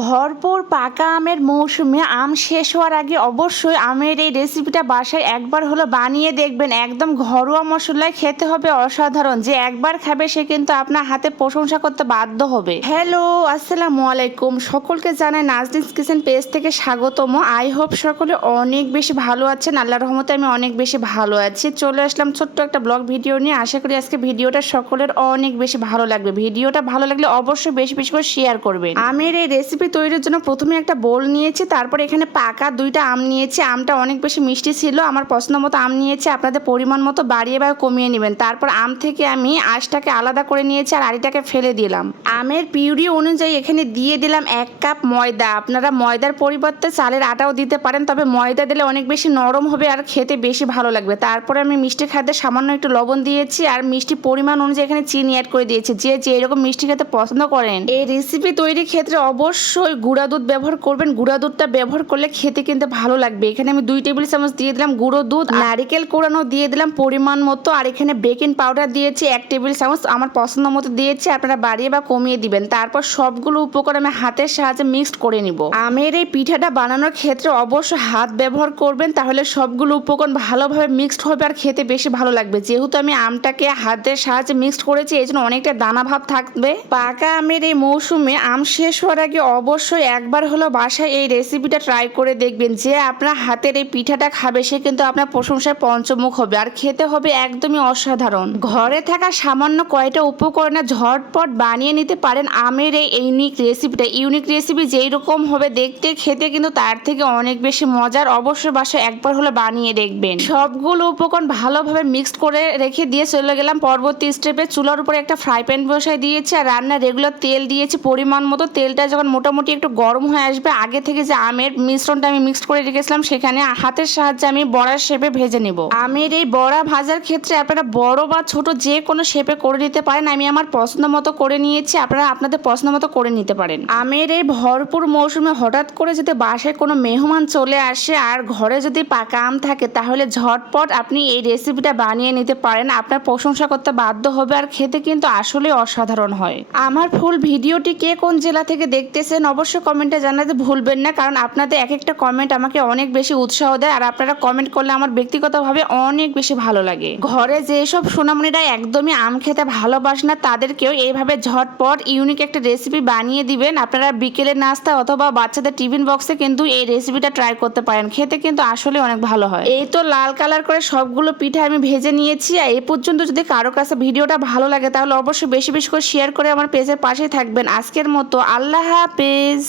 ভরপুর পাকা আমের মৌসুমে আম শেষ হওয়ার আগে অবশ্যই আমের এই রেসিপিটা বাসায় একবার হলো বানিয়ে দেখবেন। একদম ঘরোয়া মশলায় খেতে হবে অসাধারণ। যে একবার খাবে সে কিন্তু আপনার হাতে প্রশংসা করতে বাধ্য হবে। হ্যালো, আসসালামু আলাইকুম। সকলকে জানাই নাজনিস কিচেন পেজ থেকে স্বাগতম। আই হোপ সকলে অনেক বেশি ভালো আছেন। আল্লাহর রহমতে আমি অনেক বেশি ভালো আছি। চলে আসলাম ছোট্ট একটা ব্লগ ভিডিও নিয়ে। আশা করি আজকে ভিডিওটা সকলের অনেক বেশি ভালো লাগবে। ভিডিওটা ভালো লাগলে অবশ্যই বেশি বেশি করে শেয়ার করবেন। আমের এই রেসিপি তৈরির জন্য প্রথমে একটা বোল নিয়েছি, তারপর এখানে পাকা দুইটা আম নিয়েছি। আমটা অনেক বেশি মিষ্টি ছিল, আমার পছন্দ মতো আম নিয়েছি। আপনাদের পরিমাণ মতো বাড়িয়ে বা কমিয়ে নেবেন। তারপর আম থেকে আমি আঁশটাকে আলাদা করে নিয়েছি আর আড়িটাকে ফেলে দিলাম। আমের পিউরি অনুযায়ী এখানে দিয়ে দিলাম 1 কাপ ময়দা। আপনারা ময়দার পরিবর্তে চালের আটাও দিতে পারেন, তবে ময়দা দিলে অনেক বেশি নরম হবে আর খেতে বেশি ভালো লাগবে। তারপরে আমি মিষ্টি খাদ্যে সামান্য একটু লবণ দিয়েছি আর মিষ্টি পরিমাণ অনুযায়ী এখানে চিনি অ্যাড করে দিয়েছি। যে এরকম মিষ্টি খেতে পছন্দ করেন এই রেসিপি তৈরির ক্ষেত্রে অবশ্যই গুঁড়া দুধ ব্যবহার করবেন। গুঁড়া দুধটা ব্যবহার করলে খেতে কিন্তু ভালো লাগবে। এখানে আমি 2 টেবিল চামচ দিয়ে দিলাম গুঁড়ো দুধ, নারিকেল কোড়ানো দিয়ে দিলাম পরিমাণ মতো, আর এখানে বেকিং পাউডার দিয়েছি 1 টেবিল চামচ, আমার পছন্দ মতো দিয়েছি। আপনারা বাড়িয়ে বা কমিয়ে দিবেন। তারপর সবগুলো উপকরণ আমি হাতের সাহায্যে মিক্সড করে নিব। আমের এই পিঠাটা বানানোর ক্ষেত্রে অবশ্যই হাত ব্যবহার করবেন, তাহলে সবগুলো উপকরণ ভালোভাবে মিক্সড হবে আর খেতে বেশি ভালো লাগবে। যেহেতু আমি আমটাকে হাতের সাহায্যে মিক্সড করেছি, এই জন্য অনেকটা দানা ভাব থাকবে। পাকা আমের এই মৌসুমে আম শেষ হওয়ার আগে অবশ্যই একবার হলো বাসায় এই রেসিপিটা ট্রাই করে দেখবেন। যে আপনার হাতের এই পিঠাটা খাবে সে কিন্তু আপনার প্রশংসায় পঞ্চমুখ হবে আর খেতে হবে একদমই অসাধারণ। ঘরে থাকা সামান্য কয়টা উপকরণে ঝটপট বানিয়ে নিতে পারেন আমের এই ইউনিক রেসিপিটা। ইউনিক রেসিপি যেই রকম হবে দেখতে, খেতে কিন্তু তার থেকে অনেক বেশি মজার। অবশ্যই বাসায় একবার হলো বানিয়ে দেখবেন। সবগুলো উপকরণ ভালোভাবে মিক্সড করে রেখে দিয়ে চলে গেলাম পরবর্তী স্টেপে। চুলার উপরে একটা ফ্রাই প্যান বসাই দিয়েছি আর রান্নার রেগুলার তেল দিয়েছি পরিমাণ মতো। তেলটা যখন মোটামুটি একটু গরম হয়ে আসবে, আগে থেকে যে আমের মিশ্রণটা আমি মিক্সড করে রেখেছিলাম সেখানে হাতের সাহায্যে আমি বড়ার শেপে ভেজে নেব। আমের এই বড়া ভাজার ক্ষেত্রে আপনারা বড় বা ছোট যে কোনো শেপে করে নিতে পারেন। আমি আমার পছন্দ মতো করে নিয়েছি, আপনারা আপনাদের পছন্দ মতো করে নিতে পারেন। আমের এই ভরপুর মৌসুমে হঠাৎ করে যদি বাসায় কোনো মেহমান চলে আসে আর ঘরে যদি পাকা আম থাকে, তাহলে ঝটপট আপনি এই রেসিপিটা বানিয়ে নিতে পারেন। আপনার প্রশংসা করতে বাধ্য হবে আর খেতে কিন্তু আসলে অসাধারণ হয়। আমার ফুল ভিডিওটি কে কোন জেলা থেকে দেখতেছেন অবশ্যই কমেন্টে জানাতে ভুলবেন না, কারণ আপনাদের এক একটা কমেন্ট আমাকে অনেক বেশি উৎসাহ দেয় আর আপনারা কমেন্ট করলে আমার ব্যক্তিগতভাবে অনেক বেশি ভালো লাগে। ঘরে যেসব সোনামণিরা একদমই আম খেতে ভালোবাসে না, তাদেরকেও এইভাবে ঝটপট ইউনিক একটা রেসিপি বানিয়ে দিবেন। আপনারা বিকেলের নাস্তা অথবা বাচ্চাদের টিফিন বক্সে কিন্তু এই রেসিপিটা ট্রাই করতে পারেন। খেতে কিন্তু আসলে অনেক ভালো হয়। এই তো লাল কালার করে সবগুলো পিঠা আমি ভেজে নিয়েছি। এই পর্যন্ত যদি কারো কাছে ভিডিওটা ভালো লাগে তাহলে অবশ্যই বেশি বেশি করে শেয়ার করে আমার পেজের পাশেই থাকবেন। আজকের মতো আল্লাহ হাফেজ।